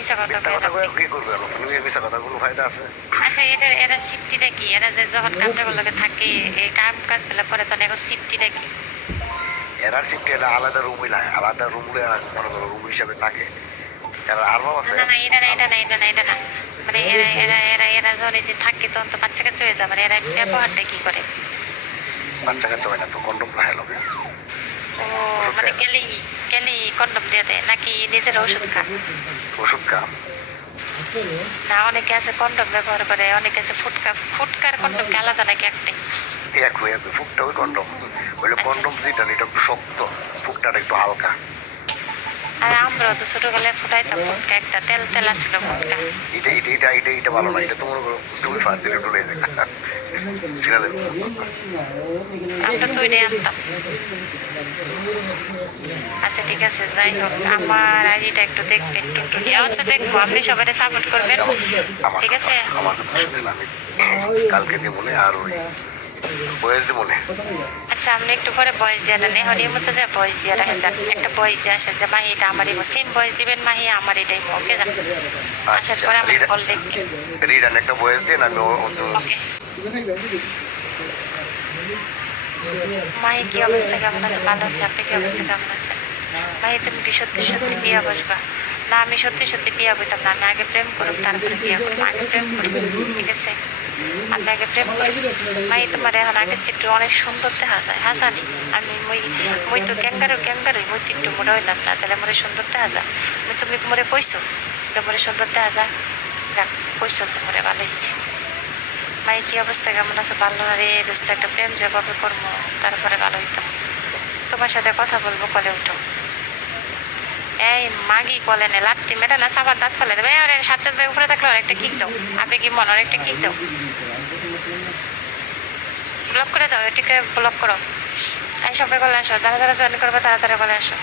মিছা কথা মিথ্যা কথা কয়ে কি করবে? মিথ্যা কথা কোনো ফায়দা আছে? আচ্ছা, এরা সিফটিটা কি? এরা যে যখন কামড়াগুলোকে থাকে এই কাজগুলো করে তখন এখন সিফটিটা কি? এরা শিফটে এরা আলাদা রুমই লাগে, আলাদা রুমে মনে করো রুম হিসাবে থাকে। এরা আর ভাব আছে না না, এটা না মানে এরা যখন এই যে থাকে তখন তো বাচ্চা কাচ্চা হয়ে যায়, মানে এরা ব্যবহারটা কি করে? বাচ্চা কাচ্চা হয় না তো কন্ডম রাখে লোকে। ও ওষুধ মানে খায় না। গেলি কন্ডম দিয়ে দেয় নাকি নিজের ওষুধ খা? ওষুধ খা। না, অনেকে আছে কন্ডম ব্যবহার করে, অনেকে আছে ফুটকার কন্ডম কি আলাদা নাকি একটাই? একই ফুকটা ওই কন্ডম। বললে আচ্ছা কন্ডম আচ্ছা। যেটা এটা একটু শক্ত, ফুকটাটা একটু হালকা। আর আমরাও তো ছোটবেলায় ফুটাইতাম ফুটকা, একটা তেল তেল আছিল ফুটকা। এটা ভালো না, এটা তোমার তুমি ফার দিলে ডলে যায় সিরা দেবে। আমরা তো ওইটাই আনতাম। আচ্ছা ঠিক আছে, যাই হোক, আমার আইডিটা একটু দেখবেন, কিন্তু আচ্ছা দেখবো, আপনি সবাই সাপোর্ট করবেন, আমার ঠিক আছে? আমার কথা শুনে আমি কালকে দিব মনে আর ওই বয়স দিব মনে। আচ্ছা, আপনি একটু পরে বয়স দিয়ে নেন, এখন এর মধ্যে যে বয়স দিয়ে রাখেন যান, একটা বয়স দিয়ে আসেন যে মাহি এটা আমারই সেম বয়স দিবেন, মাহি আমার এটাই ওকে যান। আসার আচ্ছা পরে আমার কল দেখবেন। রিটার্ন একটা বয়স দিন আমি ওকে। মাহি কি অবস্থা, কেমন আছে? ভালো আছে। আপনি কি অবস্থা, কেমন আছেন? মাহি তুমি কি সত্যি সত্যি বিয়া বসবা? না, আমি সত্যি সত্যি বিয়া বইতাম না, আমি আগে প্রেম করব তারপরে বিয়া করবো, আগে প্রেম করবো, ঠিক আছে? আমি আগে প্রেম করি। মাই তোমার এখন আগের চিত্র অনেক সুন্দর দেখা যায়, হাসানি। আমি মই তো ক্যাঙ্গারুই মই তো একটু মনে হইলাম না, তাহলে মরে সুন্দর দেখা যায়। তুমি মরে কইছো যে মরে সুন্দর দেখা যায়? যাক, কইছো তো মরে ভালো হয়েছে। মাই কি অবস্থা, কেমন আছো? ভালো না রে দোস্ত, একটা প্রেম যে কবে করবো তারপরে ভালো হইতাম। তোমার সাথে কথা বলবো, কলে উঠো। এই মাগি কলে নে লাত্তি মেটা না, সাবার দাঁত ফেলে দেবে। আরে সাত উপরে থাকলে আর একটা কিক দাও, আবেগে মন আর একটা কিক দাও। ব্লক করে দাও, এটিকে ব্লক করো। এই সবাই কলে আসো, যারা যারা জয়েন করবে তাড়াতাড়ি কলে আসো।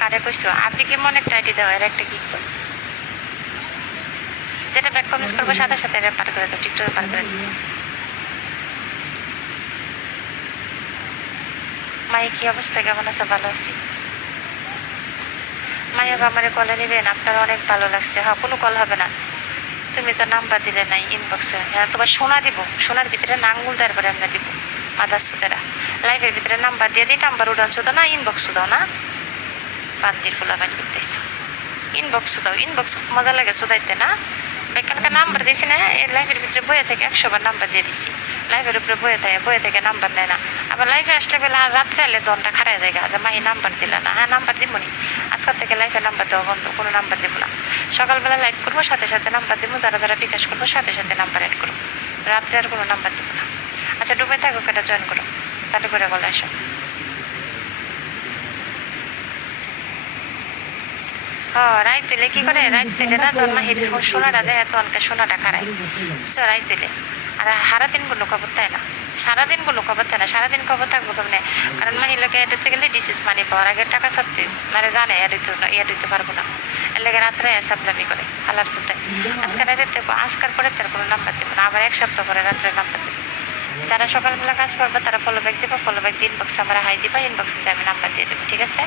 কারে কইছো? আপনি কি মনে একটা আইডি দাও, এর একটা কিক দাও। যেটা ব্যাক কমেন্ট করবো সাথে সাথে এটা পার করে দাও, টিকটকে পার করে দাও। মাই কি অবস্থা, কেমন আছো? ভালো আছি। মাইয়া আমারে কলে নিবেন, আপনার অনেক ভালো লাগছে। হ্যাঁ, কোনো কল হবে না, তুমি তো নাম্বার দিলে নাই ইনবক্সে। হ্যাঁ, তোমার সোনা দিব, সোনার ভিতরে নাঙ্গুল দেওয়ার পরে আমরা দিব। মাদার সুদেরা লাইভের ভিতরে নাম্বার দিয়ে দিই, নাম্বার উড়ানছো তো না, ইনবক্স দাও না, বান্দির ফুলা বান করতেছি। ইনবক্স দাও, ইনবক্স মজা লাগে সুদাইতে না। বেকালকে নাম্বার দিয়েছি না, এই লাইভের ভিতরে বইয়ে থেকে 100 বার নাম্বার দিয়ে দিছি। লাইভের উপরে বইয়ে থেকে নাম্বার নেয় না। আবার লাইভে আসলে বেলা রাত্রে এলে দনটা খারাই যায় যে মাহি নাম্বার দিলা না। হ্যাঁ, নাম্বার দিব নি, আজকাল থেকে লাইভে নাম্বার দেওয়া বন্ধ, কোনো নাম্বার দেবো না। সকালবেলা লাইভ করবো, সাথে সাথে নাম্বার দেবো, যারা যারা বিকাশ করবো সাথে সাথে নাম্বার অ্যাড করবো, রাত্রে আর কোনো নাম্বার দেবো না। আচ্ছা, ডুবে থাকো, কেটা জয়েন করো, চালু করে গলে আসো। ও রাইত তুলে কি করে? রাইত তুলে না, জন্মা হির সোনাটা দেয়, এত অনকে সোনাটা খারাই, বুঝছো? রাইত তুলে আর সারাদিন কোনো খবর তাই না, সারাদিন কোনো খবর তাই না, সারাদিন খবর থাকবো কেমনে? কারণ মহিলাকে এটাতে গেলে ডিসিস মানি পাওয়ার আগে টাকা ছাড়তে মানে জানে ইয়া দিতে পারবো না, এর লেগে রাত্রে সাপ্লামি করে হালার পুঁতে। আজকাল রাতে আজকাল পরে তার কোনো নাম্বার দেবো না, আবার 1 সপ্তাহ পরে রাত্রে নাম্বার দেবো। যারা সকালবেলা কাজ করবে তারা ফলো ব্যাক দিবা, ফলো ব্যাক দিয়ে ইনবক্সে আমার হাই দিবা, ইনবক্সে আমি নাম্বার দিয়ে দেবো, ঠিক আছে?